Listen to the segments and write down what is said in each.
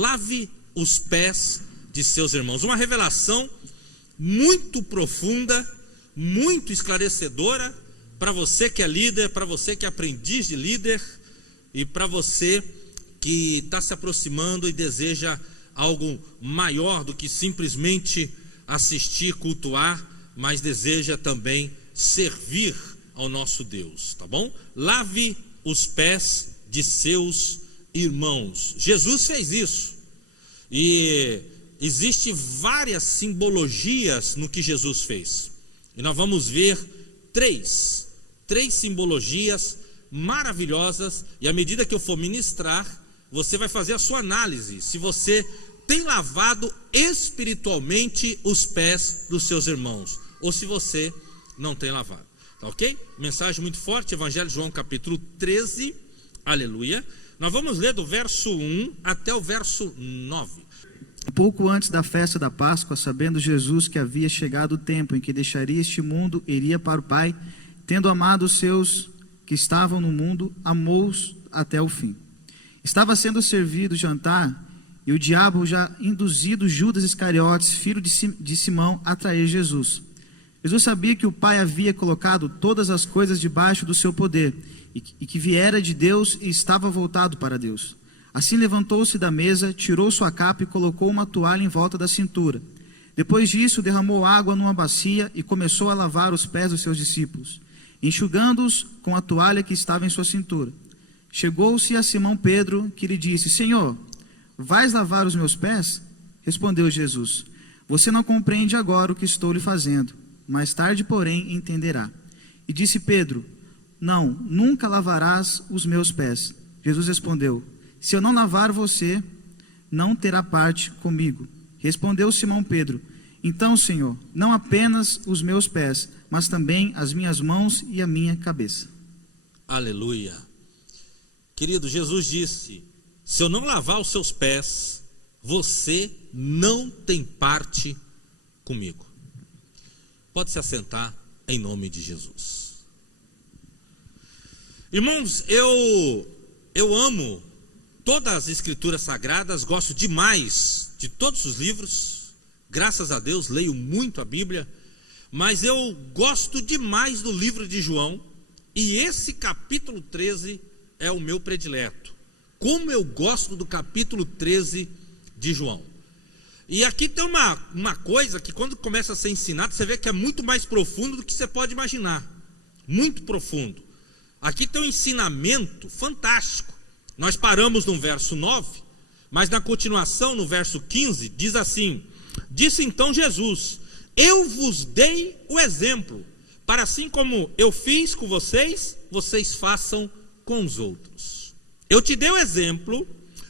lave os pés de seus irmãos. Uma revelação muito profunda, muito esclarecedora para você que é líder, para você que é aprendiz de líder e para você que está se aproximando e deseja algo maior do que simplesmente assistir, cultuar, mas deseja também servir ao nosso Deus, tá bom? Lave os pés de seus irmãos. Jesus fez isso. E existem várias simbologias no que Jesus fez. E nós vamos ver três simbologias maravilhosas. E à medida que eu for ministrar, você vai fazer a sua análise. Se você tem lavado espiritualmente os pés dos seus irmãos, ou se você não tem lavado. Tá ok? Mensagem muito forte, Evangelho de João capítulo 13. Aleluia. Nós vamos ler do verso 1 até o verso 9. Pouco antes da festa da Páscoa, sabendo Jesus que havia chegado o tempo em que deixaria este mundo e iria para o Pai, tendo amado os seus que estavam no mundo, amou-os até o fim. Estava sendo servido o jantar, e o diabo já induzido Judas Iscariotes, filho de Simão, a trair Jesus. Jesus sabia que o Pai havia colocado todas as coisas debaixo do seu poder, e que viera de Deus e estava voltado para Deus. Assim levantou-se da mesa, tirou sua capa e colocou uma toalha em volta da cintura. Depois disso, derramou água numa bacia e começou a lavar os pés dos seus discípulos, enxugando-os com a toalha que estava em sua cintura. Chegou-se a Simão Pedro, que lhe disse: Senhor, vais lavar os meus pés? Respondeu Jesus: Você não compreende agora o que estou lhe fazendo, mais tarde, porém, entenderá. E disse Pedro: Não, nunca lavarás os meus pés. Jesus respondeu: Se eu não lavar você, não terá parte comigo. Respondeu Simão Pedro: Então, Senhor, não apenas os meus pés, mas também as minhas mãos e a minha cabeça. Aleluia. Querido, Jesus disse: se eu não lavar os seus pés, você não tem parte comigo. Pode se assentar em nome de Jesus. Irmãos, eu amo todas as escrituras sagradas, gosto demais de todos os livros, graças a Deus, leio muito a Bíblia, mas eu gosto demais do livro de João, e esse capítulo 13 é o meu predileto. Como eu gosto do capítulo 13 de João. E aqui tem uma coisa que quando começa a ser ensinado, você vê que é muito mais profundo do que você pode imaginar. Muito profundo. Aqui tem um ensinamento fantástico. Nós paramos no verso 9, mas na continuação, no verso 15, diz assim: Disse então Jesus: Eu vos dei o exemplo, para assim como eu fiz com vocês, vocês façam com os outros. Eu te dei o exemplo,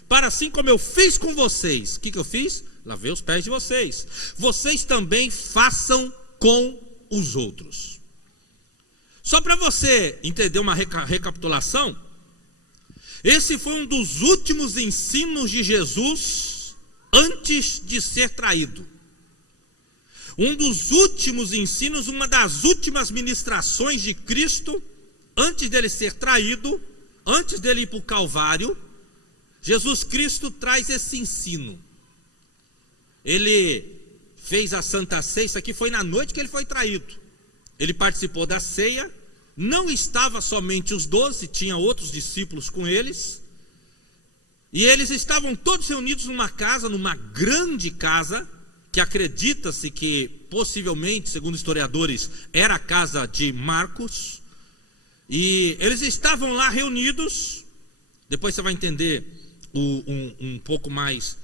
para assim como eu fiz com vocês. O que eu fiz? Lavei os pés de vocês. Vocês também façam com os outros. Só para você entender uma recapitulação, esse foi um dos últimos ensinos de Jesus antes de ser traído. Um dos últimos ensinos, uma das últimas ministrações de Cristo antes dele ser traído, antes dele ir para o Calvário. Jesus Cristo traz esse ensino. Ele fez a Santa Ceia, isso aqui foi na noite que ele foi traído. Ele participou da ceia, não estava somente os 12, tinha outros discípulos com eles, e eles estavam todos reunidos numa casa, numa grande casa, que acredita-se que possivelmente, segundo historiadores, era a casa de Marcos, e eles estavam lá reunidos. Depois você vai entender um pouco mais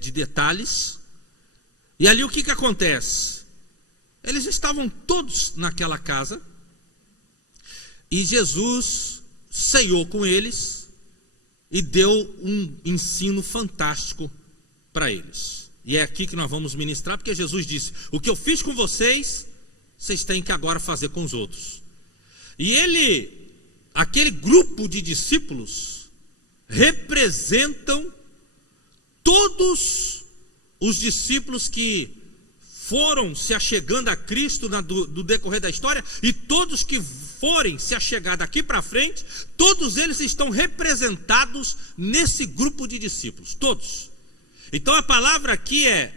de detalhes. E ali o que acontece? Eles estavam todos naquela casa, e Jesus ceiou com eles e deu um ensino fantástico para eles. E é aqui que nós vamos ministrar, porque Jesus disse: o que eu fiz com vocês, vocês têm que agora fazer com os outros. E aquele grupo de discípulos, representam todos os discípulos que foram se achegando a Cristo do decorrer da história, e todos que forem se achegar daqui para frente, todos eles estão representados nesse grupo de discípulos, todos. Então a palavra aqui é: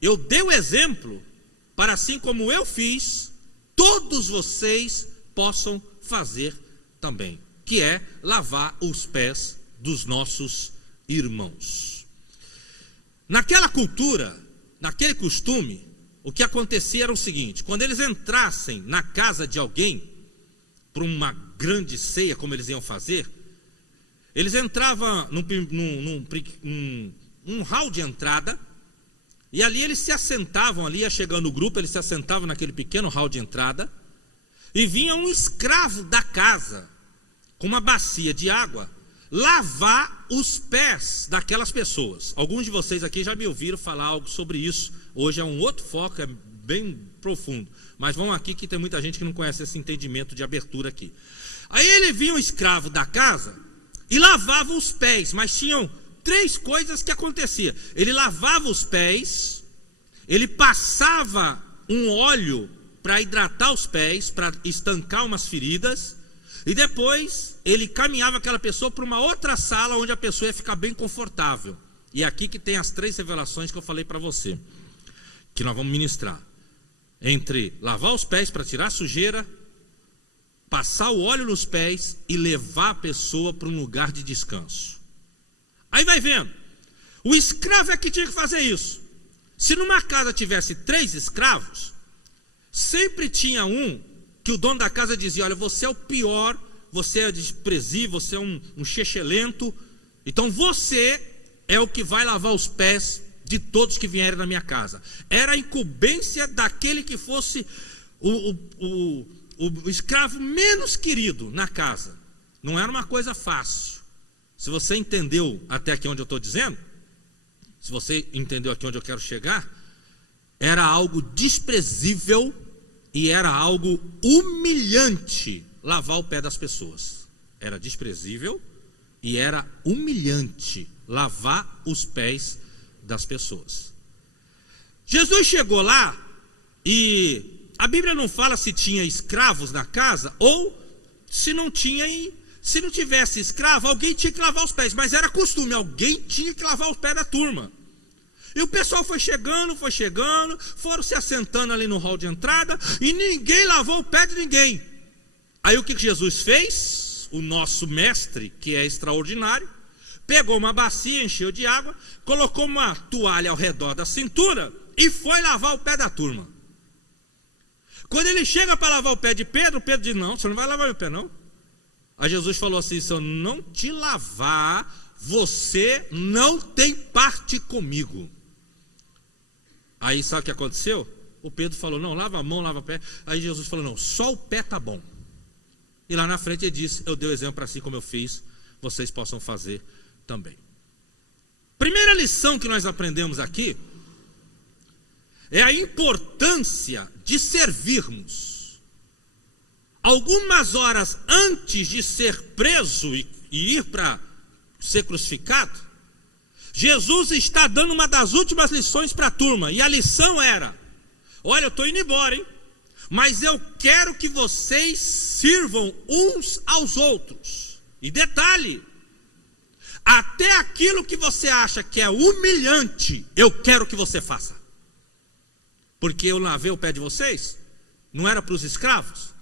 eu dei o exemplo para assim como eu fiz, todos vocês possam fazer também, que é lavar os pés dos nossos irmãos. Naquela cultura, naquele costume, o que acontecia era o seguinte: quando eles entrassem na casa de alguém, para uma grande ceia, como eles iam fazer, eles entravam num hall de entrada, e ali eles se assentavam, ali ia chegando o grupo, eles se assentavam naquele pequeno hall de entrada, e vinha um escravo da casa, com uma bacia de água, lavar os pés daquelas pessoas. Alguns de vocês aqui já me ouviram falar algo sobre isso. Hoje é um outro foco, é bem profundo, mas vamos aqui que tem muita gente que não conhece esse entendimento de abertura aqui. Aí ele vinha um escravo da casa e lavava os pés, mas tinham 3 coisas que acontecia. Ele lavava os pés, ele passava um óleo para hidratar os pés, para estancar umas feridas, e depois ele caminhava aquela pessoa para uma outra sala onde a pessoa ia ficar bem confortável. E é aqui que tem as 3 revelações que eu falei para você, que nós vamos ministrar. Entre lavar os pés para tirar a sujeira, passar o óleo nos pés e levar a pessoa para um lugar de descanso. Aí vai vendo, o escravo é que tinha que fazer isso. Se numa casa tivesse 3 escravos, sempre tinha um que o dono da casa dizia: olha, você é o pior, você é desprezível, você é um chechelento, então você é o que vai lavar os pés de todos que vierem na minha casa. Era a incumbência daquele que fosse o escravo menos querido na casa. Não era uma coisa fácil. Se você entendeu até aqui onde eu estou dizendo, se você entendeu aqui onde eu quero chegar, era algo desprezível e era algo humilhante lavar o pé das pessoas. Era desprezível e era humilhante lavar os pés das pessoas. Jesus chegou lá e a Bíblia não fala se tinha escravos na casa ou se não tinha. Se não tivesse escravo, alguém tinha que lavar os pés, mas era costume, alguém tinha que lavar os pés da turma. E o pessoal foi chegando, foram se assentando ali no hall de entrada, e ninguém lavou o pé de ninguém. Aí o que Jesus fez? O nosso mestre, que é extraordinário, pegou uma bacia, encheu de água, colocou uma toalha ao redor da cintura e foi lavar o pé da turma. Quando ele chega para lavar o pé de Pedro, Pedro diz: não, você não vai lavar meu pé não. Aí Jesus falou assim: se eu não te lavar, você não tem parte comigo. Aí sabe o que aconteceu? O Pedro falou: não, lava a mão, lava o pé. Aí Jesus falou: não, só o pé tá bom. E lá na frente ele disse: eu dei o exemplo assim como eu fiz, vocês possam fazer também. Primeira lição que nós aprendemos aqui é a importância de servirmos. Algumas horas antes de ser preso e ir para ser crucificado, Jesus está dando uma das últimas lições para a turma. E a lição era: olha, eu estou indo embora, hein? Mas eu quero que vocês sirvam uns aos outros. E detalhe, até aquilo que você acha que é humilhante, eu quero que você faça. Porque eu lavei o pé de vocês, não era para os escravos?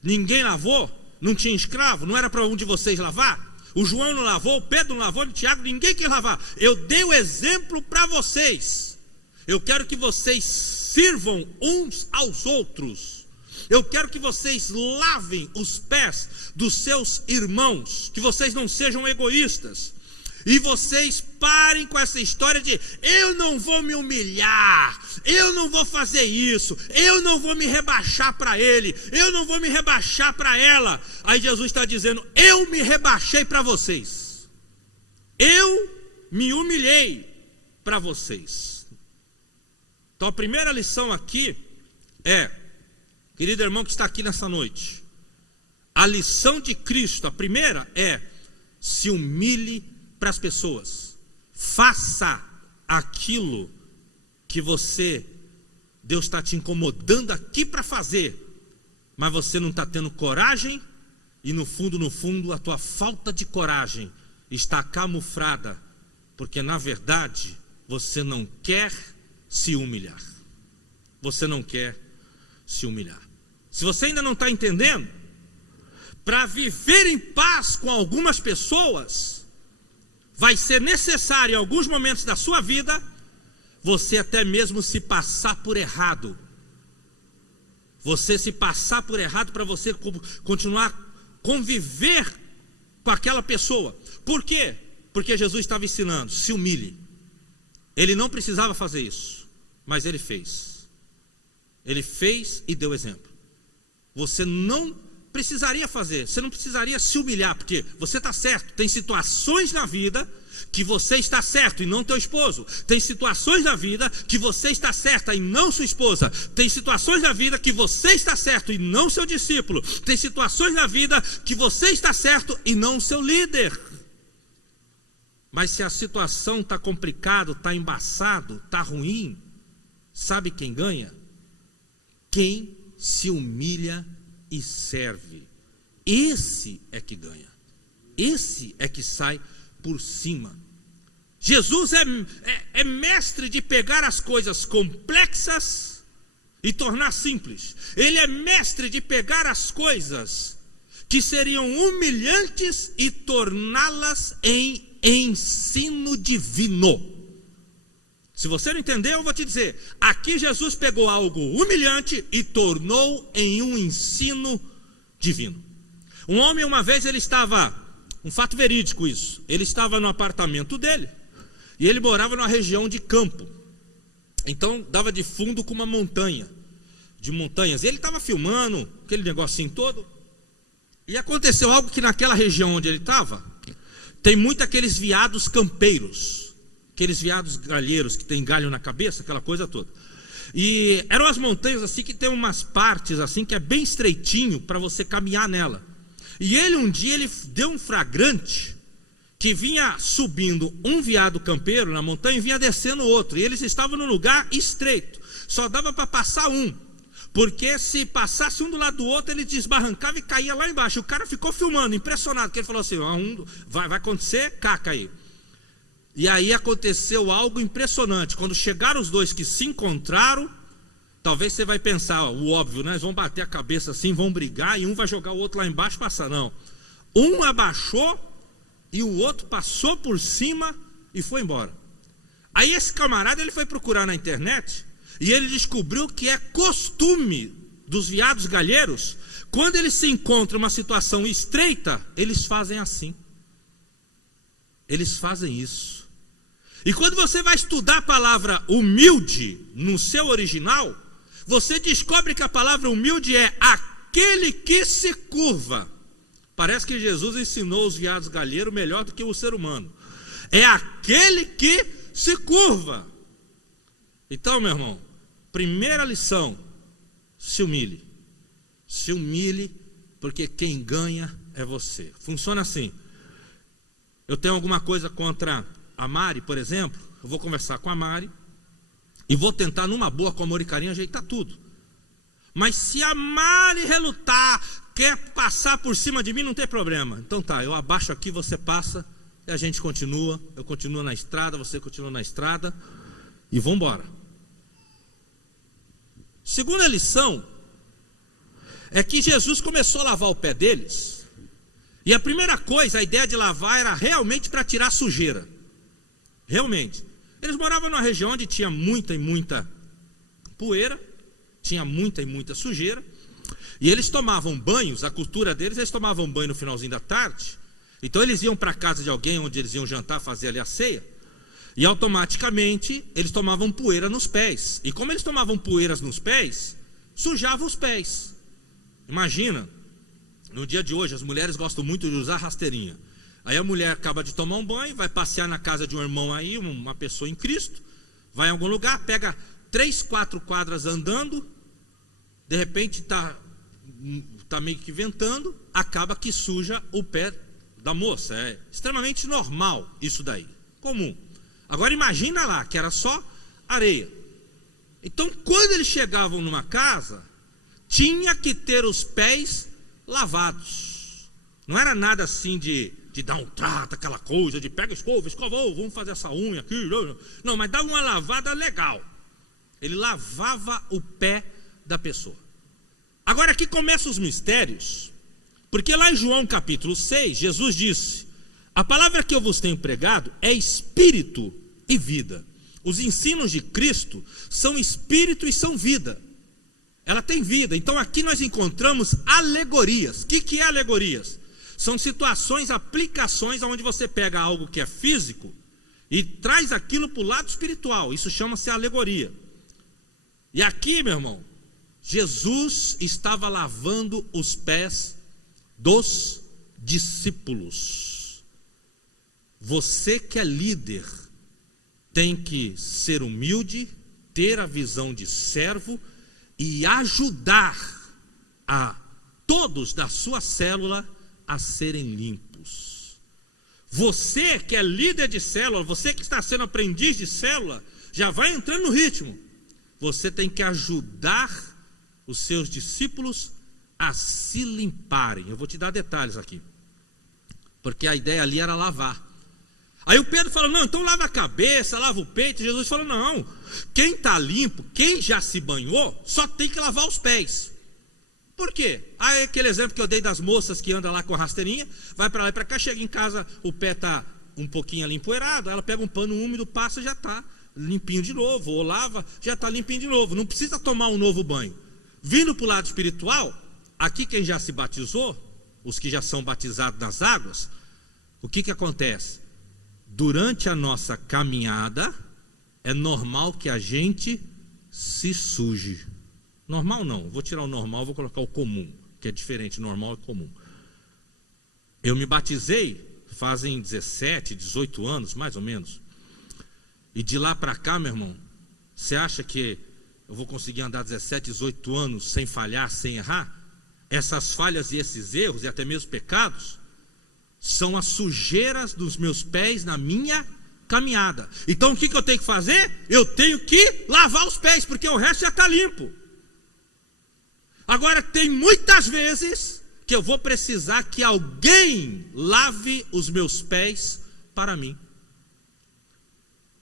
Ninguém lavou, não tinha escravo, não era para um de vocês lavar? O João não lavou, o Pedro não lavou, o Tiago, ninguém quis lavar. Eu dei o exemplo para vocês. Eu quero que vocês sirvam uns aos outros. Eu quero que vocês lavem os pés dos seus irmãos, que vocês não sejam egoístas. E vocês parem com essa história de: eu não vou me humilhar, eu não vou fazer isso, eu não vou me rebaixar para ele, eu não vou me rebaixar para ela. Aí Jesus está dizendo: eu me rebaixei para vocês, eu me humilhei para vocês. Então a primeira lição aqui é, querido irmão que está aqui nessa noite, a lição de Cristo, a primeira é: se humilhe para as pessoas. Faça aquilo que Deus está te incomodando aqui para fazer, mas você não está tendo coragem, e no fundo, a tua falta de coragem está camuflada, porque na verdade você não quer se humilhar. Você não quer se humilhar. Se você ainda não está entendendo, para viver em paz com algumas pessoas, vai ser necessário em alguns momentos da sua vida, você até mesmo se passar por errado. Você se passar por errado para você continuar conviver com aquela pessoa. Por quê? Porque Jesus estava ensinando, se humilhe. Ele não precisava fazer isso, mas ele fez. Ele fez e deu exemplo. Você não precisaria fazer, você não precisaria se humilhar, porque você está certo. Tem situações na vida que você está certo e não teu esposo. Tem situações na vida que você está certa e não sua esposa. Tem situações na vida que você está certo e não seu discípulo. Tem situações na vida que você está certo e não seu líder. Mas se a situação está complicada, está embaçado, está ruim, sabe quem ganha? Quem se humilha e serve. Esse é que ganha. Esse é que sai por cima. Jesus é mestre de pegar as coisas complexas e tornar simples. Ele é mestre de pegar as coisas que seriam humilhantes e torná-las em ensino divino. Se você não entendeu, eu vou te dizer. Aqui Jesus pegou algo humilhante e tornou em um ensino divino. Um homem, uma vez, ele estava, um fato verídico isso, ele estava no apartamento dele e ele morava numa região de campo. Então dava de fundo com uma montanha, de montanhas. Ele estava filmando aquele negocinho todo e aconteceu algo que naquela região onde ele estava tem muito aqueles veados campeiros, aqueles veados galheiros que tem galho na cabeça, aquela coisa toda. E eram as montanhas assim que tem umas partes assim que é bem estreitinho para você caminhar nela. E ele um dia ele deu um flagrante que vinha subindo um veado campeiro na montanha e vinha descendo outro. E eles estavam num lugar estreito, só dava para passar um, porque se passasse um do lado do outro ele desbarrancava e caía lá embaixo. O cara ficou filmando, impressionado, porque ele falou assim, vai acontecer caca aí. E aí aconteceu algo impressionante. Quando chegaram os dois que se encontraram, talvez você vai pensar, o óbvio, né? Eles vão bater a cabeça assim, vão brigar e um vai jogar o outro lá embaixo e passar. Não. Um abaixou e o outro passou por cima e foi embora. Aí esse camarada ele foi procurar na internet e ele descobriu que é costume dos veados galheiros, quando eles se encontram em uma situação estreita, eles fazem assim. Eles fazem isso. E quando você vai estudar a palavra humilde no seu original, você descobre que a palavra humilde é aquele que se curva. Parece que Jesus ensinou os veados galheiros melhor do que o ser humano. É aquele que se curva. Então, meu irmão, primeira lição, se humilhe. Se humilhe, porque quem ganha é você. Funciona assim. Eu tenho alguma coisa contra a Mari, por exemplo, eu vou conversar com a Mari e vou tentar numa boa, com amor e carinho, ajeitar tudo. Mas se a Mari relutar, quer passar por cima de mim, não tem problema. Então tá, eu abaixo aqui, você passa e a gente continua. Eu continuo na estrada, você continua na estrada e vamos embora. Segunda lição é que Jesus começou a lavar o pé deles. E a primeira coisa, a ideia de lavar era realmente para tirar sujeira. Realmente. Eles moravam numa região onde tinha muita e muita poeira, tinha muita e muita sujeira, e eles tomavam banhos, a cultura deles, eles tomavam banho no finalzinho da tarde. Então eles iam para a casa de alguém, onde eles iam jantar, fazer ali a ceia, e automaticamente eles tomavam poeira nos pés. E como eles tomavam poeiras nos pés, sujavam os pés. Imagina, no dia de hoje as mulheres gostam muito de usar rasteirinha. Aí a mulher acaba de tomar um banho, vai passear na casa de um irmão aí, uma pessoa em Cristo, vai em algum lugar, pega 3, 4 quadras andando, de repente tá meio que ventando, acaba que suja o pé da moça. É extremamente normal isso daí, comum. Agora imagina lá, que era só areia. Então quando eles chegavam numa casa, tinha que ter os pés lavados. Não era nada assim de te dá um trato, aquela coisa de pega escova, vamos fazer essa unha aqui. Não, mas dava uma lavada legal. Ele lavava o pé da pessoa. Agora aqui começam os mistérios, porque lá em João capítulo 6, Jesus disse: a palavra que eu vos tenho pregado é espírito e vida. Os ensinos de Cristo são espírito e são vida. Ela tem vida. Então aqui nós encontramos alegorias. O que é alegorias? São situações, aplicações onde você pega algo que é físico e traz aquilo para o lado espiritual. Isso chama-se alegoria. E aqui, meu irmão, Jesus estava lavando os pés dos discípulos. Você que é líder tem que ser humilde, ter a visão de servo e ajudar a todos da sua célula a serem limpos. Você que é líder de célula, você que está sendo aprendiz de célula, já vai entrando no ritmo. Você tem que ajudar os seus discípulos a se limparem. Eu vou te dar detalhes aqui, porque a ideia ali era lavar. Aí o Pedro falou: não, então lava a cabeça, lava o peito. Jesus falou: não, quem está limpo, quem já se banhou, só tem que lavar os pés. Por quê? Aí aquele exemplo que eu dei das moças que andam lá com a rasteirinha, vai para lá e para cá, chega em casa, o pé está um pouquinho ali empoeirado, ela pega um pano úmido, passa, já está limpinho de novo, ou lava, já está limpinho de novo, não precisa tomar um novo banho. Vindo para o lado espiritual, aqui quem já se batizou, os que já são batizados nas águas, o que acontece? Durante a nossa caminhada, é normal que a gente se suje. Normal não, vou tirar o normal, vou colocar o comum, que é diferente, normal e comum. Eu me batizei fazem 17, 18 anos, mais ou menos. E de lá para cá, meu irmão, você acha que eu vou conseguir andar 17, 18 anos sem falhar, sem errar? Essas falhas e esses erros, e até mesmo pecados, são as sujeiras dos meus pés na minha caminhada. Então o que eu tenho que fazer? Eu tenho que lavar os pés, porque o resto já está limpo. Agora tem muitas vezes que eu vou precisar que alguém lave os meus pés para mim.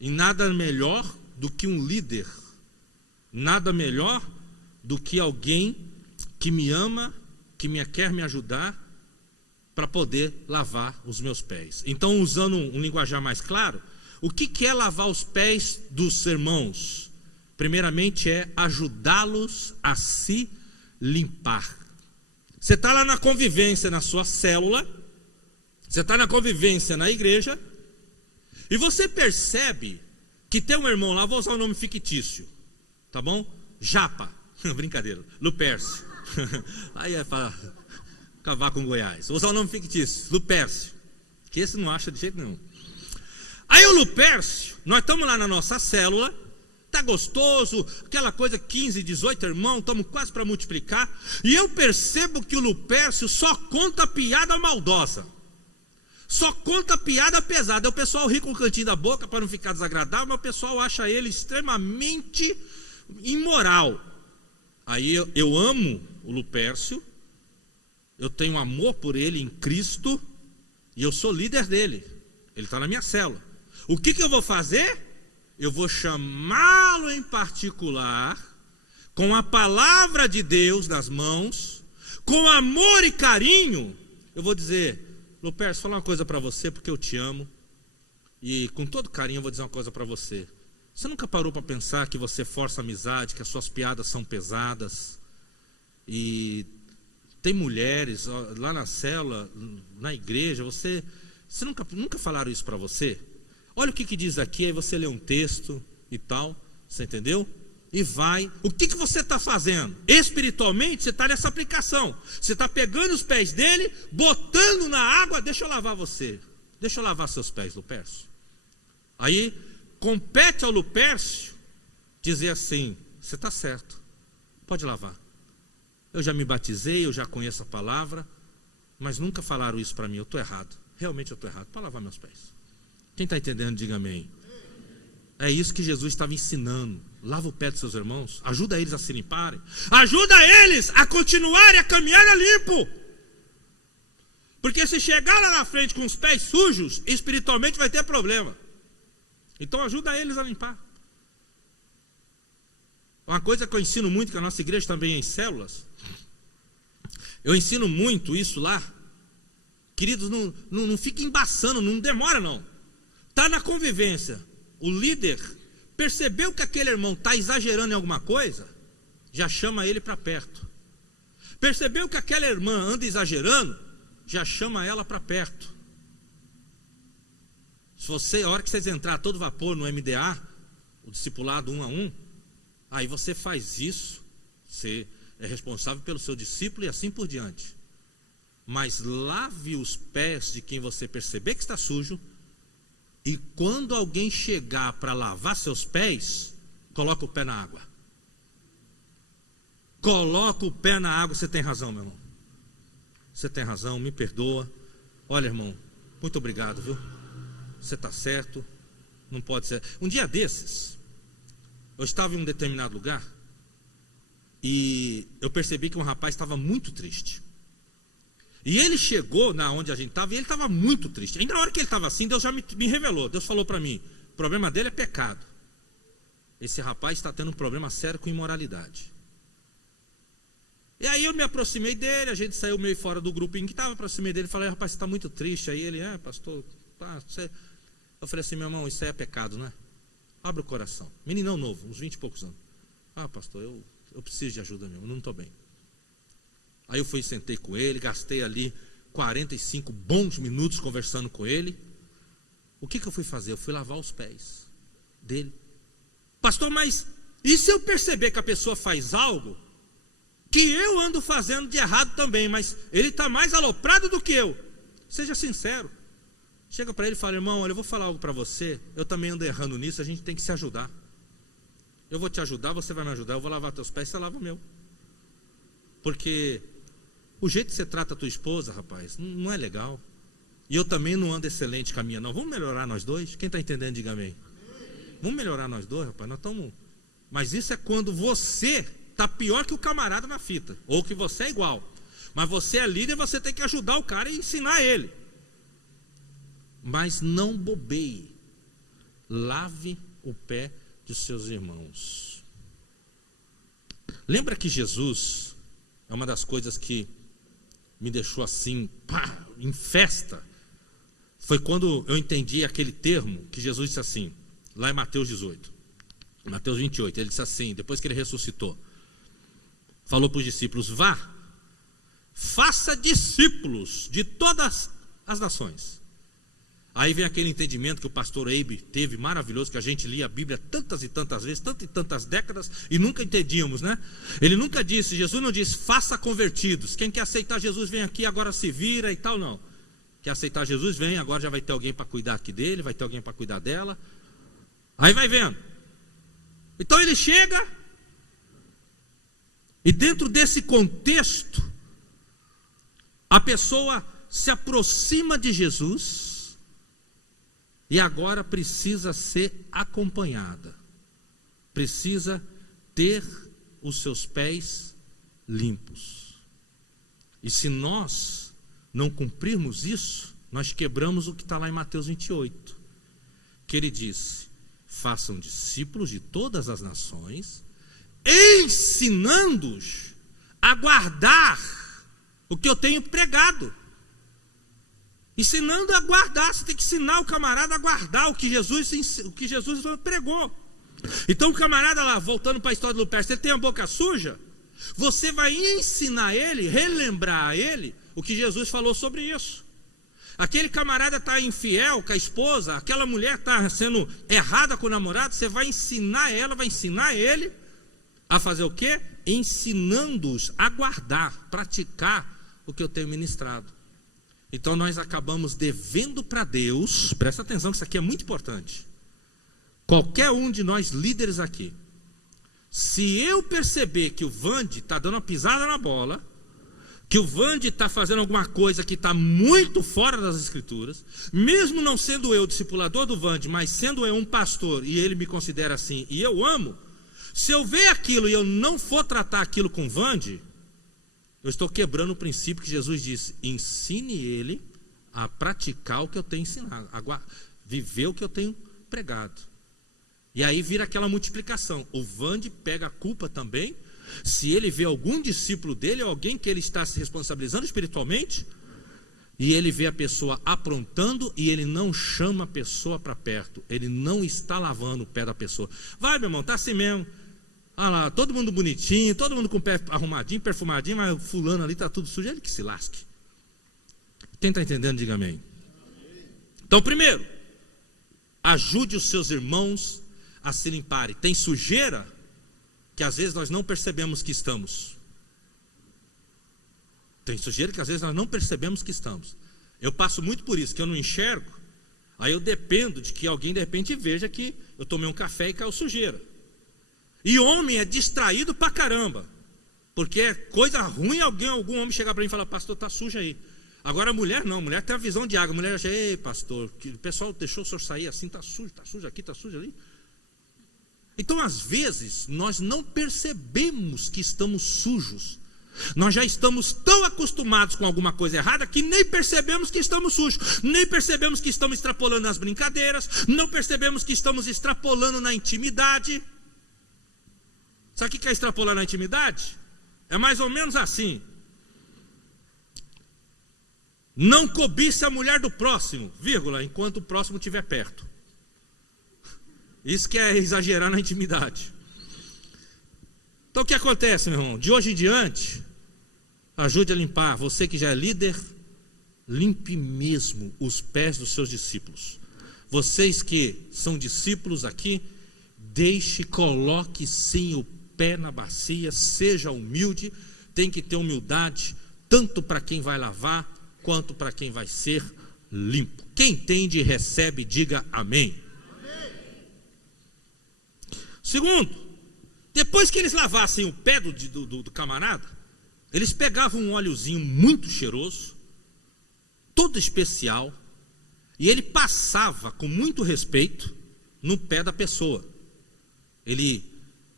E nada melhor do que um líder, nada melhor do que alguém que me ama, que quer me ajudar para poder lavar os meus pés. Então, usando um linguajar mais claro, o que é lavar os pés dos irmãos? Primeiramente é ajudá-los a se limpar. Você está lá na convivência na sua célula, você está na convivência na igreja, e você percebe que tem um irmão lá, vou usar um nome fictício, tá bom? Japa, brincadeira, Lupércio. Aí é para cavar com Goiás. Vou usar o nome fictício, Lupércio, que esse não acha de jeito nenhum. Aí o Lupércio, nós estamos lá na nossa célula, tá gostoso, aquela coisa 15, 18 irmãos, estamos quase para multiplicar, e eu percebo que o Lupércio só conta piada maldosa. Só conta piada pesada. O pessoal ri com o cantinho da boca para não ficar desagradável, mas o pessoal acha ele extremamente imoral. Aí eu amo o Lupércio, eu tenho amor por ele em Cristo, e eu sou líder dele. Ele está na minha célula. O que eu vou fazer? Eu vou chamá-lo em particular, com a palavra de Deus nas mãos, com amor e carinho. Eu vou dizer: Lupércio, falar uma coisa para você, porque eu te amo, e com todo carinho eu vou dizer uma coisa para você. Você nunca parou para pensar que você força a amizade, que as suas piadas são pesadas? E tem mulheres lá na célula, na igreja, você nunca falaram isso para você? Olha o que diz aqui, aí você lê um texto e tal, você entendeu? E vai, o que você está fazendo? Espiritualmente, você está nessa aplicação. Você está pegando os pés dele, botando na água. Deixa eu lavar você, deixa eu lavar seus pés, Lupércio. Aí, compete ao Lupércio dizer assim: você está certo, pode lavar. Eu já me batizei, eu já conheço a palavra, mas nunca falaram isso para mim, eu estou errado. Realmente eu estou errado, pode lavar meus pés. Quem está entendendo, diga amém. É isso que Jesus estava ensinando. Lava o pé dos seus irmãos, ajuda eles a se limparem, ajuda eles a continuarem a caminhar limpo. Porque se chegar lá na frente com os pés sujos, espiritualmente vai ter problema. Então ajuda eles a limpar. Uma coisa que eu ensino muito, que a nossa igreja também é em células, eu ensino muito isso lá. Queridos, não fique embaçando, não demora não. Está na convivência, o líder percebeu que aquele irmão está exagerando em alguma coisa, já chama ele para perto. Percebeu que aquela irmã anda exagerando, já chama ela para perto. Se você, a hora que vocês entrar a todo vapor no MDA, o discipulado 1 a 1, aí você faz isso, você é responsável pelo seu discípulo e assim por diante. Mas lave os pés de quem você perceber que está sujo, e quando alguém chegar para lavar seus pés, coloca o pé na água. Coloca o pé na água. Você tem razão, meu irmão. Você tem razão, me perdoa. Olha, irmão, muito obrigado, viu? Você está certo, não pode ser. Um dia desses, eu estava em um determinado lugar e eu percebi que um rapaz estava muito triste. E ele chegou na onde a gente estava e ele estava muito triste. Ainda na hora que ele estava assim, Deus já me revelou. Deus falou para mim, o problema dele é pecado. Esse rapaz está tendo um problema sério com imoralidade. E aí eu me aproximei dele, a gente saiu meio fora do grupinho que estava, aproximei dele e falei, rapaz, você está muito triste. Aí ele, pastor, tá, você... Eu falei assim, meu irmão, isso aí é pecado, né? Abre o coração. Meninão novo, uns 20 e poucos anos. Pastor, eu preciso de ajuda mesmo, eu não estou bem. Aí eu fui, sentei com ele, gastei ali 45 bons minutos conversando com ele. O que eu fui fazer? Eu fui lavar os pés dele. Pastor, mas e se eu perceber que a pessoa faz algo que eu ando fazendo de errado também, mas ele está mais aloprado do que eu? Seja sincero. Chega para ele e fala, irmão, olha, eu vou falar algo para você, eu também ando errando nisso, a gente tem que se ajudar. Eu vou te ajudar, você vai me ajudar, eu vou lavar teus pés, você lava o meu. Porque o jeito que você trata a tua esposa, rapaz, não é legal. E eu também não ando excelente com a minha, não. Vamos melhorar nós dois? Quem está entendendo, diga amém. Vamos melhorar nós dois, rapaz, nós estamos... Mas isso é quando você está pior que o camarada na fita, ou que você é igual. Mas você é líder, você tem que ajudar o cara e ensinar ele. Mas não bobeie. Lave o pé dos seus irmãos. Lembra que Jesus, é uma das coisas que me deixou assim, em festa, foi quando eu entendi aquele termo que Jesus disse assim, lá em Mateus 18, Mateus 28, ele disse assim, depois que ele ressuscitou, falou para os discípulos, vá, faça discípulos de todas as nações. Aí vem aquele entendimento que o pastor Eibe teve, maravilhoso, que a gente lia a Bíblia tantas e tantas vezes, tantas e tantas décadas, e nunca entendíamos, né? Ele nunca disse, Jesus não disse, faça convertidos. Quem quer aceitar Jesus vem aqui, agora se vira e tal, não. Quer aceitar Jesus, vem, agora já vai ter alguém para cuidar aqui dele, vai ter alguém para cuidar dela. Aí vai vendo. Então ele chega, e dentro desse contexto, a pessoa se aproxima de Jesus, e agora precisa ser acompanhada, precisa ter os seus pés limpos. E se nós não cumprirmos isso, nós quebramos o que está lá em Mateus 28, que ele disse, façam discípulos de todas as nações, ensinando-os a guardar o que eu tenho pregado. Ensinando a guardar, você tem que ensinar o camarada a guardar o que Jesus pregou. Então o camarada lá, voltando para a história do Lupercio, ele tem a boca suja, você vai ensinar ele, relembrar a ele o que Jesus falou sobre isso. Aquele camarada está infiel com a esposa, aquela mulher está sendo errada com o namorado, você vai ensinar ela, vai ensinar ele a fazer o quê? Ensinando-os a guardar, praticar o que eu tenho ministrado. Então nós acabamos devendo para Deus, presta atenção que isso aqui é muito importante. Qualquer um de nós líderes aqui, se eu perceber que o Vande está dando uma pisada na bola, que o Vande está fazendo alguma coisa que está muito fora das escrituras, mesmo não sendo eu discipulador do Vande, mas sendo eu um pastor e ele me considera assim e eu amo, se eu ver aquilo e eu não for tratar aquilo com o Vande, eu estou quebrando o princípio que Jesus disse: ensine ele a praticar o que eu tenho ensinado, a viver o que eu tenho pregado. E aí vira aquela multiplicação. O Vande pega a culpa também, se ele vê algum discípulo dele, alguém que ele está se responsabilizando espiritualmente, e ele vê a pessoa aprontando e ele não chama a pessoa para perto, ele não está lavando o pé da pessoa. Vai, meu irmão, está assim mesmo. Olha lá, todo mundo bonitinho, todo mundo com o pé arrumadinho, perfumadinho, mas o fulano ali está tudo sujo, ele que se lasque. Quem está entendendo, diga amém. Então, primeiro, ajude os seus irmãos a se limparem. Tem sujeira que às vezes nós não percebemos que estamos. Tem sujeira que às vezes nós não percebemos que estamos. Eu passo muito por isso, que eu não enxergo. Aí eu dependo de que alguém de repente veja que eu tomei um café e caiu sujeira. E homem é distraído pra caramba, porque é coisa ruim algum homem chegar para mim e falar: pastor, está sujo aí. Agora a mulher não, a mulher tem a visão de água. A mulher acha: ei, pastor, que o pessoal deixou o senhor sair assim, está sujo aqui, está sujo ali. Então às vezes nós não percebemos que estamos sujos. Nós já estamos tão acostumados com alguma coisa errada que nem percebemos que estamos sujos, nem percebemos que estamos extrapolando nas brincadeiras, não percebemos que estamos extrapolando na intimidade. Sabe o que é extrapolar na intimidade? É mais ou menos assim: não cobice a mulher do próximo, vírgula, enquanto o próximo estiver perto. Isso que é exagerar na intimidade. Então o que acontece, meu irmão? De hoje em diante, ajude a limpar. Você que já é líder, limpe mesmo os pés dos seus discípulos. Vocês que são discípulos aqui, coloque sim o pé na bacia, seja humilde. Tem que ter humildade, tanto para quem vai lavar, quanto para quem vai ser limpo. Quem entende e recebe, diga amém. Segundo, depois que eles lavassem o pé do camarada, eles pegavam um óleozinho muito cheiroso, todo especial, e ele passava com muito respeito no pé da pessoa.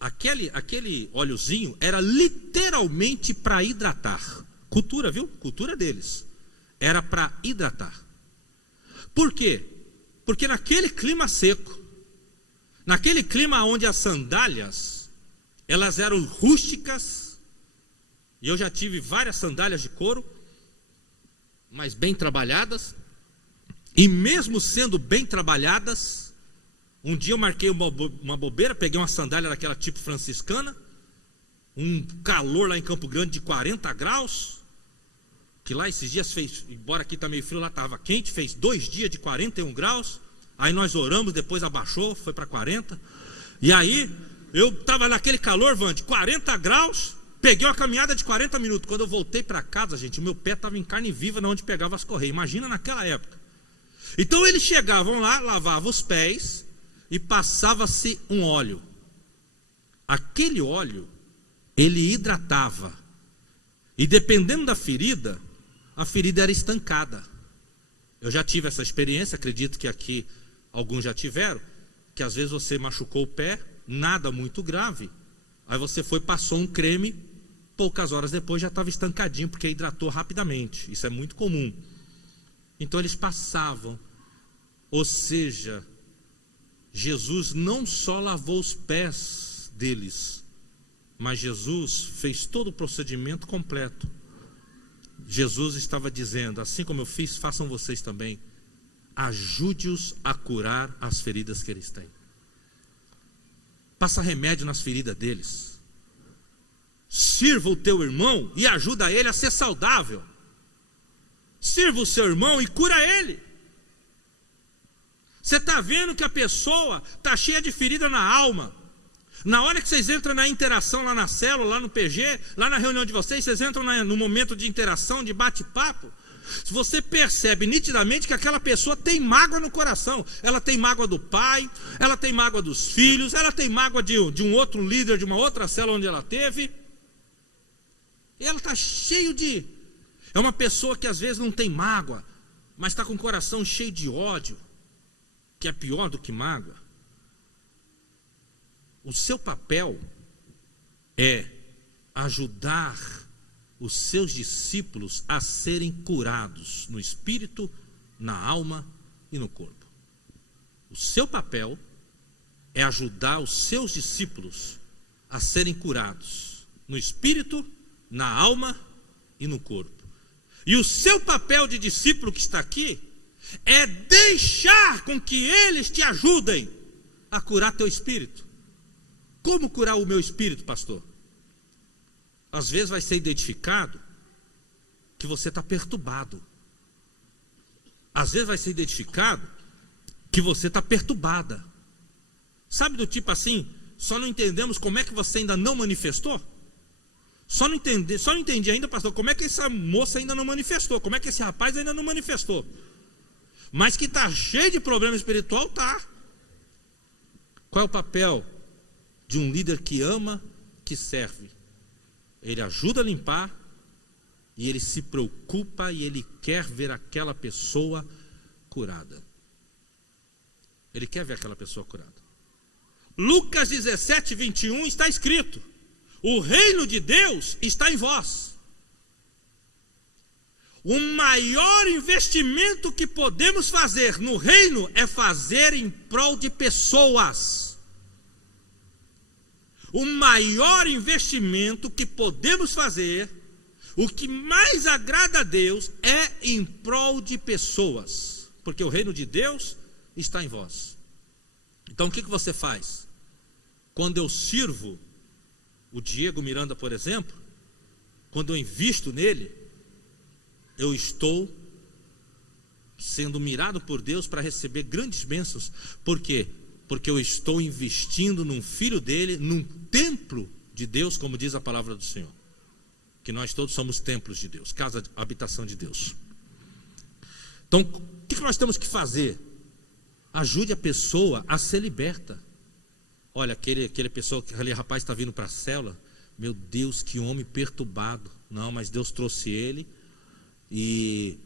Aquele óleozinho era literalmente para hidratar. Cultura, viu? Cultura deles. Era para hidratar. Por quê? Porque naquele clima seco, naquele clima onde as sandálias, elas eram rústicas, e eu já tive várias sandálias de couro, mas bem trabalhadas, e mesmo sendo bem trabalhadas, um dia eu marquei uma bobeira, peguei uma sandália daquela tipo franciscana, um calor lá em Campo Grande de 40 graus, que lá esses dias fez, embora aqui está meio frio, lá estava quente, fez 2 dias de 41 graus, aí nós oramos, depois abaixou, foi para 40, e aí eu estava naquele calor, Vande, 40 graus, peguei uma caminhada de 40 minutos, quando eu voltei para casa, gente, o meu pé estava em carne viva, onde pegava as correias, imagina naquela época. Então eles chegavam lá, lavavam os pés, e passava-se um óleo. Aquele óleo, ele hidratava, e dependendo da ferida, a ferida era estancada. Eu já tive essa experiência, acredito que aqui alguns já tiveram, que às vezes você machucou o pé, nada muito grave, aí você foi, passou um creme, poucas horas depois já estava estancadinho, porque hidratou rapidamente. Isso é muito comum. Então eles passavam, ou seja, Jesus não só lavou os pés deles, mas Jesus fez todo o procedimento completo. Jesus estava dizendo: assim como eu fiz, façam vocês também. Ajude-os a curar as feridas que eles têm. Passa remédio nas feridas deles. Sirva o teu irmão e ajuda ele a ser saudável. Sirva o seu irmão e cura ele. Você está vendo que a pessoa está cheia de ferida na alma. Na hora que vocês entram na interação lá na célula, lá no PG, lá na reunião de vocês entram no momento de interação, de bate-papo, você percebe nitidamente que aquela pessoa tem mágoa no coração. Ela tem mágoa do pai, ela tem mágoa dos filhos, ela tem mágoa de um outro líder, de uma outra célula onde ela teve. E ela está cheio de... É uma pessoa que às vezes não tem mágoa, mas está com o coração cheio de ódio, que é pior do que mágoa. O seu papel é ajudar os seus discípulos a serem curados no espírito, na alma e no corpo. O seu papel é ajudar os seus discípulos a serem curados no espírito, na alma e no corpo. E o seu papel de discípulo que está aqui é deixar com que eles te ajudem a curar teu espírito. Como curar o meu espírito, pastor? Às vezes vai ser identificado que você está perturbado. Às vezes vai ser identificado que você está perturbada. Sabe, do tipo assim, só não entendemos como é que você ainda não manifestou? Só não entendi ainda, pastor, como é que essa moça ainda não manifestou, como é que esse rapaz ainda não manifestou. Mas que está cheio de problema espiritual, tá. Qual é o papel de um líder que ama, que serve? Ele ajuda a limpar, e ele se preocupa, e ele quer ver aquela pessoa curada. Ele quer ver aquela pessoa curada. Lucas 17, 21 está escrito: o reino de Deus está em vós. O maior investimento que podemos fazer no reino é fazer em prol de pessoas. O maior investimento que podemos fazer, o que mais agrada a Deus, é em prol de pessoas, porque o reino de Deus está em vós. Então o que você faz? Quando eu sirvo o Diego Miranda, por exemplo, quando eu invisto nele, eu estou sendo mirado por Deus para receber grandes bênçãos. Por quê? Porque eu estou investindo num filho dele, num templo de Deus, como diz a palavra do Senhor. Que nós todos somos templos de Deus, casa de habitação de Deus. Então, o que nós temos que fazer? Ajude a pessoa a ser liberta. Olha, aquele rapaz está vindo para a célula. Meu Deus, que homem perturbado. Não, mas Deus trouxe ele, e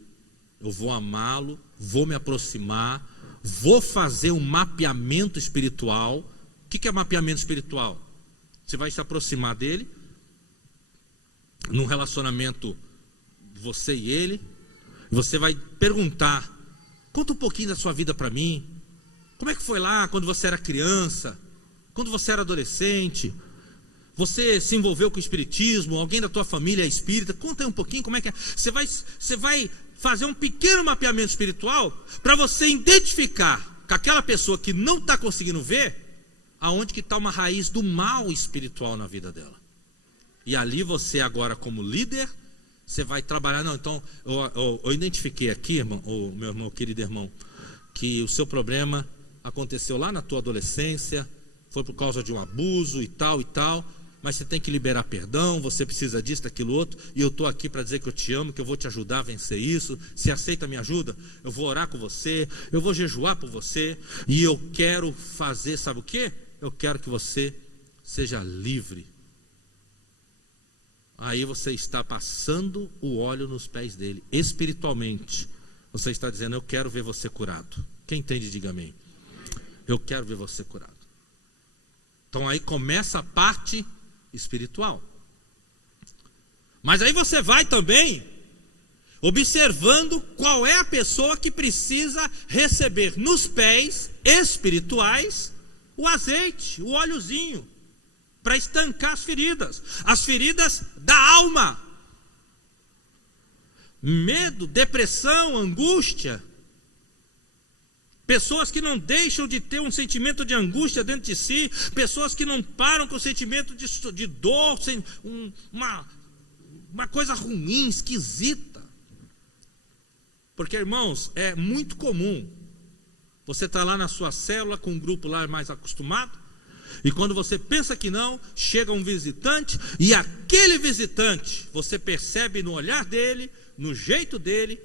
eu vou amá-lo, vou me aproximar, vou fazer um mapeamento espiritual. O que é mapeamento espiritual? Você vai se aproximar dele, num relacionamento, você e ele. Você vai perguntar: conta um pouquinho da sua vida para mim. Como é que foi lá quando você era criança? Quando você era adolescente? Você se envolveu com o espiritismo? Alguém da tua família é espírita? Conta aí um pouquinho como é que é. Você vai fazer um pequeno mapeamento espiritual para você identificar com aquela pessoa que não está conseguindo ver aonde que está uma raiz do mal espiritual na vida dela. E ali você agora, como líder, você vai trabalhar. Não, então eu identifiquei aqui, irmão, meu querido irmão, que o seu problema aconteceu lá na tua adolescência, foi por causa de um abuso e tal, mas você tem que liberar perdão, você precisa disso, daquilo outro, e eu estou aqui para dizer que eu te amo, que eu vou te ajudar a vencer isso. Se aceita a minha ajuda, eu vou orar com você, eu vou jejuar por você, e eu quero fazer, sabe o quê? Eu quero que você seja livre. Aí você está passando o óleo nos pés dele, espiritualmente. Você está dizendo: eu quero ver você curado. Quem entende, diga amém. Eu quero ver você curado. Então aí começa a parte espiritual. Mas aí você vai também observando qual é a pessoa que precisa receber nos pés espirituais o azeite, o óleozinho, para estancar as feridas da alma. Medo, depressão, angústia. Pessoas que não deixam de ter um sentimento de angústia dentro de si, pessoas que não param com o sentimento de dor, uma coisa ruim, esquisita. Porque, irmãos, é muito comum você estar lá na sua célula com um grupo lá mais acostumado, e quando você pensa que não, chega um visitante, e aquele visitante, você percebe no olhar dele, no jeito dele,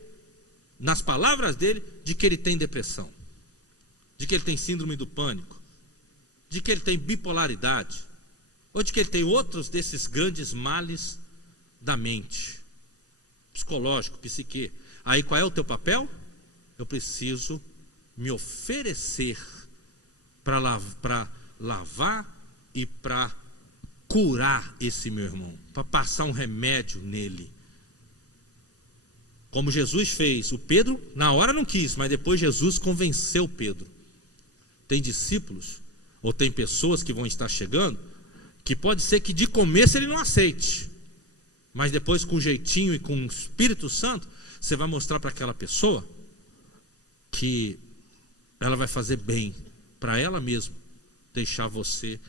nas palavras dele, de que ele tem depressão, de que ele tem síndrome do pânico, de que ele tem bipolaridade, ou de que ele tem outros desses grandes males da mente, psicológico, psique. Aí qual é o teu papel? Eu preciso me oferecer para lavar e para curar esse meu irmão, para passar um remédio nele. Como Jesus fez. O Pedro na hora não quis, mas depois Jesus convenceu Pedro. Tem discípulos, ou tem pessoas que vão estar chegando, que pode ser que de começo ele não aceite, mas depois com jeitinho e com o Espírito Santo, você vai mostrar para aquela pessoa que ela vai fazer bem para ela mesma, deixar você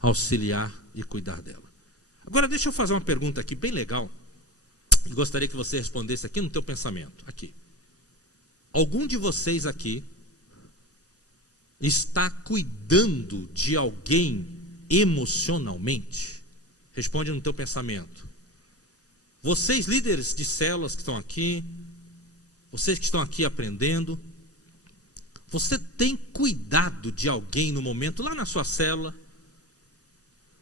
auxiliar e cuidar dela. Agora deixa eu fazer uma pergunta aqui bem legal, e gostaria que você respondesse aqui no teu pensamento. Aqui. Algum de vocês aqui está cuidando de alguém emocionalmente? Responde no teu pensamento. Vocês líderes de células que estão aqui, vocês que estão aqui aprendendo, você tem cuidado de alguém no momento, lá na sua célula,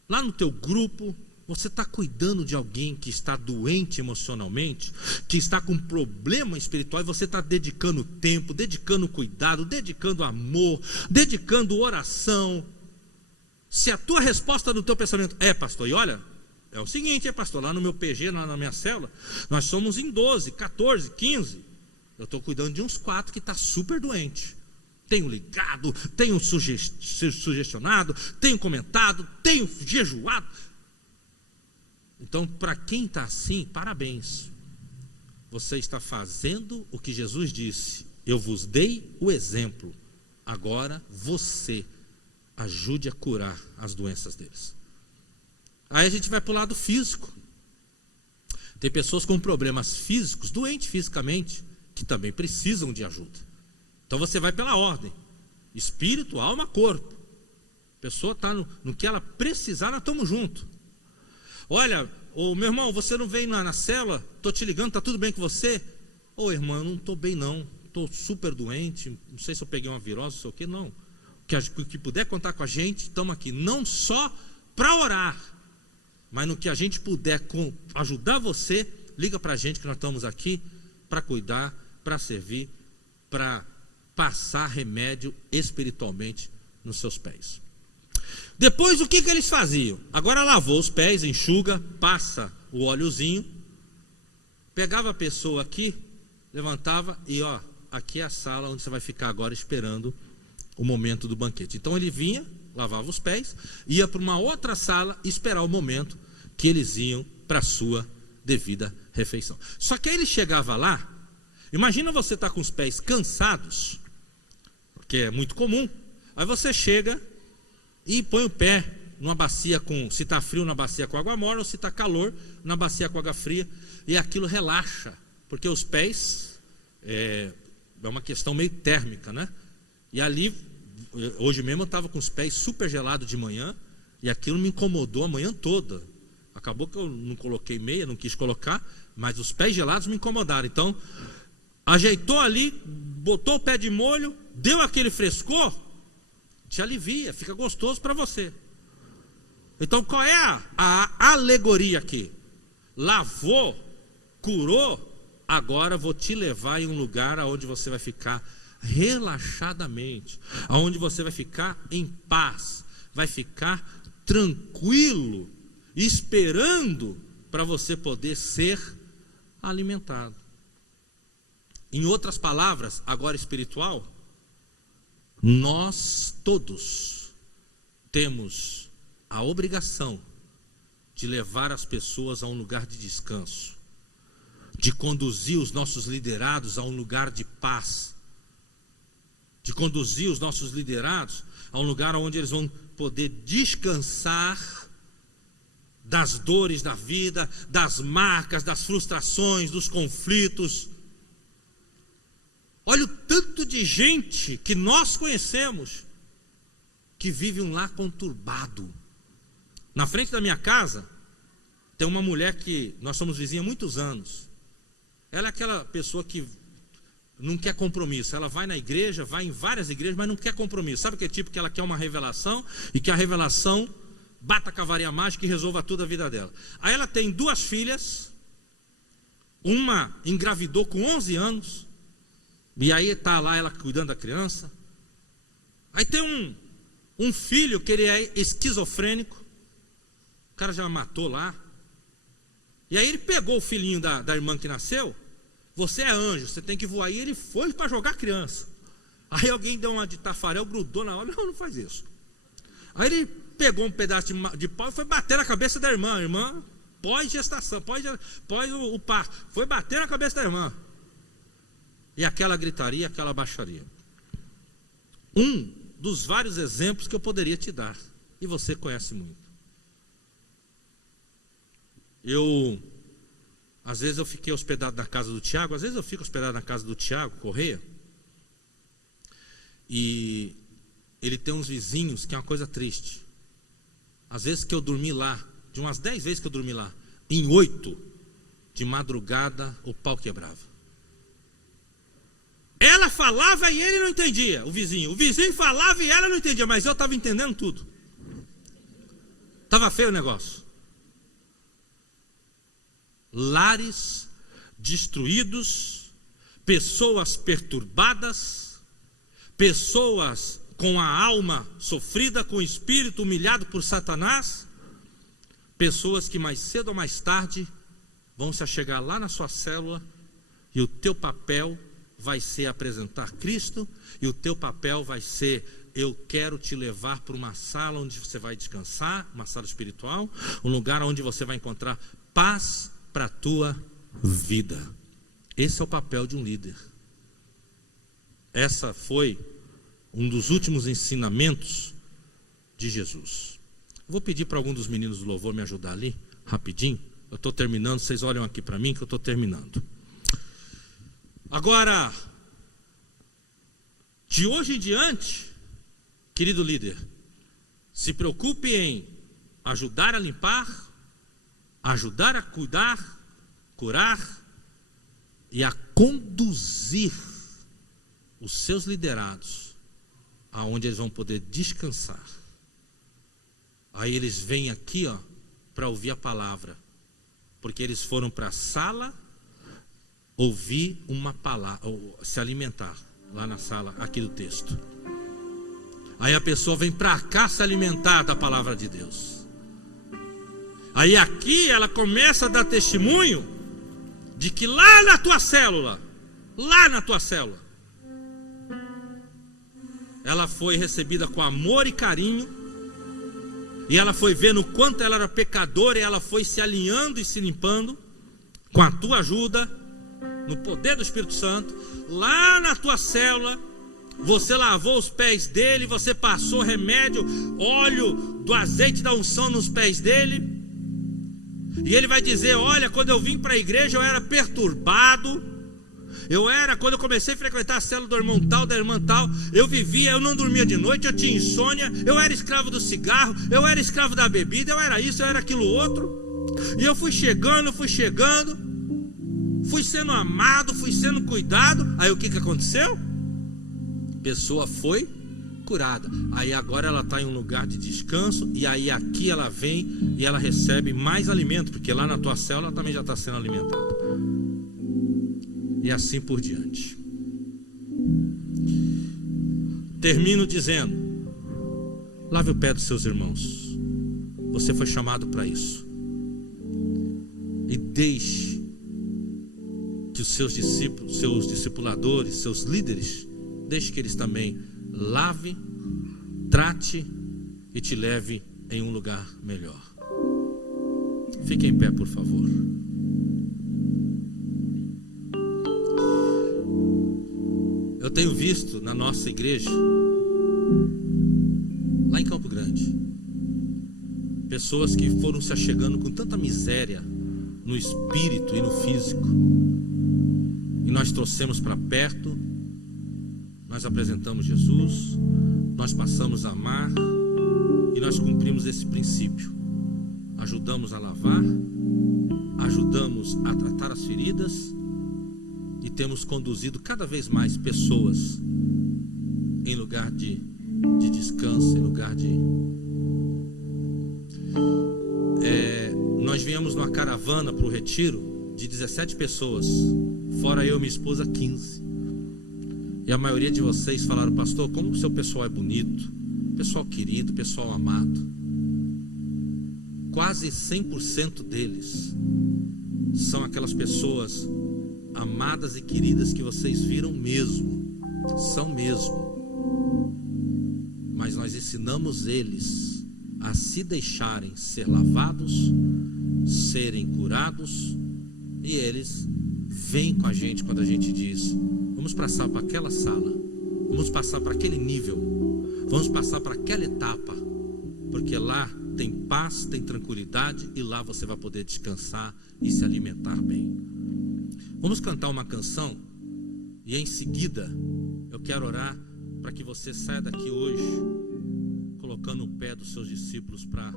lá no teu grupo? Você está cuidando de alguém que está doente emocionalmente, que está com problema espiritual, e você está dedicando tempo, dedicando cuidado, dedicando amor, dedicando oração? Se a tua resposta no teu pensamento é, pastor, e olha, é o seguinte, pastor, lá no meu PG, lá na minha célula, nós somos em 12, 14, 15, eu estou cuidando de uns 4 que está super doente. Tenho ligado, tenho sugestionado, tenho comentado, tenho jejuado. Então, para quem está assim, parabéns. Você está fazendo o que Jesus disse. Eu vos dei o exemplo. Agora você ajude a curar as doenças deles. Aí a gente vai para o lado físico. Tem pessoas com problemas físicos, doentes fisicamente, que também precisam de ajuda. Então você vai pela ordem: espírito, alma, corpo. A pessoa está no que ela precisar, nós estamos juntos. Olha, meu irmão, você não veio na célula, estou te ligando, está tudo bem com você? Ô irmão, não estou bem não, estou super doente, não sei se eu peguei uma virose, não sei o que, não. O que puder contar com a gente, estamos aqui, não só para orar, mas no que a gente puder ajudar você, liga para a gente que nós estamos aqui para cuidar, para servir, para passar remédio espiritualmente nos seus pés. Depois o que eles faziam? Agora lavou os pés, enxuga, passa o óleozinho, pegava a pessoa aqui, levantava e aqui é a sala onde você vai ficar agora esperando o momento do banquete. Então ele vinha, lavava os pés, ia para uma outra sala esperar o momento que eles iam para a sua devida refeição. Só que aí ele chegava lá, imagina você estar com os pés cansados, porque é muito comum, aí você chega e põe o pé numa bacia se está frio, na bacia com água morna, ou se está calor, na bacia com água fria, e aquilo relaxa, porque os pés é uma questão meio térmica, né? E ali, hoje mesmo eu estava com os pés super gelados de manhã, e aquilo me incomodou a manhã toda. Acabou que eu não coloquei meia, não quis colocar, mas os pés gelados me incomodaram. Então, ajeitou ali, botou o pé de molho, deu aquele frescor, te alivia, fica gostoso para você. Então qual é a alegoria aqui? Lavou, curou, agora vou te levar em um lugar onde você vai ficar relaxadamente, onde você vai ficar em paz, vai ficar tranquilo, esperando para você poder ser alimentado. Em outras palavras, agora espiritual, nós todos temos a obrigação de levar as pessoas a um lugar de descanso, de conduzir os nossos liderados a um lugar de paz, de conduzir os nossos liderados a um lugar onde eles vão poder descansar das dores da vida, das marcas, das frustrações, dos conflitos. Olha o tanto de gente que nós conhecemos que vive um lar conturbado. Na frente da minha casa tem uma mulher que nós somos vizinhos há muitos anos. Ela é aquela pessoa que não quer compromisso. Ela vai na igreja, vai em várias igrejas, mas não quer compromisso. Sabe aquele tipo que ela quer uma revelação e que a revelação bata a cavaria mágica e resolva toda a vida dela. Aí ela tem 2 filhas, uma engravidou com 11 anos, e aí está lá ela cuidando da criança. Aí tem um filho que ele é esquizofrênico, O cara já matou lá. E aí ele pegou o filhinho da irmã que nasceu. Você é anjo, você tem que voar. E ele foi para jogar a criança. Aí alguém deu uma de Tafarel, grudou na hora. Não faz isso. Aí ele pegou um pedaço de pau e foi bater na cabeça da irmã. A irmã, pós-gestação, pós o parto, foi bater na cabeça da irmã. E aquela gritaria, aquela baixaria. Um dos vários exemplos que eu poderia te dar. E você conhece muito. Às vezes eu fiquei hospedado na casa do Tiago. Às vezes eu fico hospedado na casa do Tiago Correia. E ele tem uns vizinhos que é uma coisa triste. Às vezes que eu dormi lá, de umas 10 vezes que eu dormi lá, em 8, de madrugada, o pau quebrava. Ela falava e ele não entendia, o vizinho. O vizinho falava e ela não entendia, mas eu estava entendendo tudo. Estava feio o negócio. Lares destruídos, pessoas perturbadas, pessoas com a alma sofrida, com o espírito humilhado por Satanás, pessoas que mais cedo ou mais tarde vão se achegar lá na sua célula e o teu papel vai ser apresentar Cristo, e o teu papel vai ser: eu quero te levar para uma sala onde você vai descansar, uma sala espiritual, um lugar onde você vai encontrar paz para a tua vida. Esse é o papel de um líder. Essa foi um dos últimos ensinamentos de Jesus. Vou pedir para algum dos meninos do louvor me ajudar ali, rapidinho. Eu estou terminando, vocês olham aqui para mim que eu estou terminando. Agora, de hoje em diante, querido líder, se preocupe em ajudar a limpar, ajudar a cuidar, curar e a conduzir os seus liderados aonde eles vão poder descansar. Aí eles vêm aqui, para ouvir a palavra, porque eles foram para a sala ouvir uma palavra, ou se alimentar lá na sala aqui do texto. Aí a pessoa vem para cá se alimentar da palavra de Deus. Aí aqui ela começa a dar testemunho de que lá na tua célula, ela foi recebida com amor e carinho, e ela foi vendo o quanto ela era pecadora, e ela foi se alinhando e se limpando com a tua ajuda, no poder do Espírito Santo. Lá na tua célula, você lavou os pés dele, você passou remédio, óleo do azeite da unção nos pés dele, e ele vai dizer: olha, quando eu vim para a igreja eu era perturbado, quando eu comecei a frequentar a célula do irmão tal, da irmã tal, eu não dormia de noite, eu tinha insônia, eu era escravo do cigarro, eu era escravo da bebida, eu era isso, eu era aquilo outro, e eu fui chegando, fui sendo amado, fui sendo cuidado. Aí o que aconteceu? A pessoa foi curada. Aí agora ela está em um lugar de descanso, e aí aqui ela vem e ela recebe mais alimento, porque lá na tua célula ela também já está sendo alimentada. E assim por diante. Termino dizendo: lave o pé dos seus irmãos. Você foi chamado para isso. E deixe que os seus discípulos, seus discipuladores, seus líderes, deixe que eles também lave, trate e te leve em um lugar melhor. Fique em pé, por favor. Eu tenho visto na nossa igreja, lá em Campo Grande, pessoas que foram se achegando com tanta miséria no espírito e no físico, e nós trouxemos para perto, nós apresentamos Jesus, nós passamos a amar, e nós cumprimos esse princípio. Ajudamos a lavar, ajudamos a tratar as feridas, e temos conduzido cada vez mais pessoas em lugar de descanso, em lugar de... Nós viemos numa caravana para o retiro de 17 pessoas, fora eu e minha esposa 15. E a maioria de vocês falaram: pastor, como o seu pessoal é bonito, pessoal querido, pessoal amado. quase 100% deles são aquelas pessoas amadas e queridas que vocês viram mesmo, são mesmo. Mas nós ensinamos eles a se deixarem ser lavados, serem curados, e eles vêm com a gente quando a gente diz: vamos passar para aquela sala, vamos passar para aquele nível, vamos passar para aquela etapa, porque lá tem paz, tem tranquilidade, e lá você vai poder descansar e se alimentar bem. Vamos cantar uma canção, e em seguida eu quero orar para que você saia daqui hoje colocando o pé dos seus discípulos para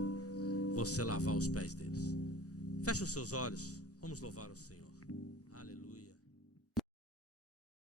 você lavar os pés deles. Feche os seus olhos, vamos louvar o Senhor.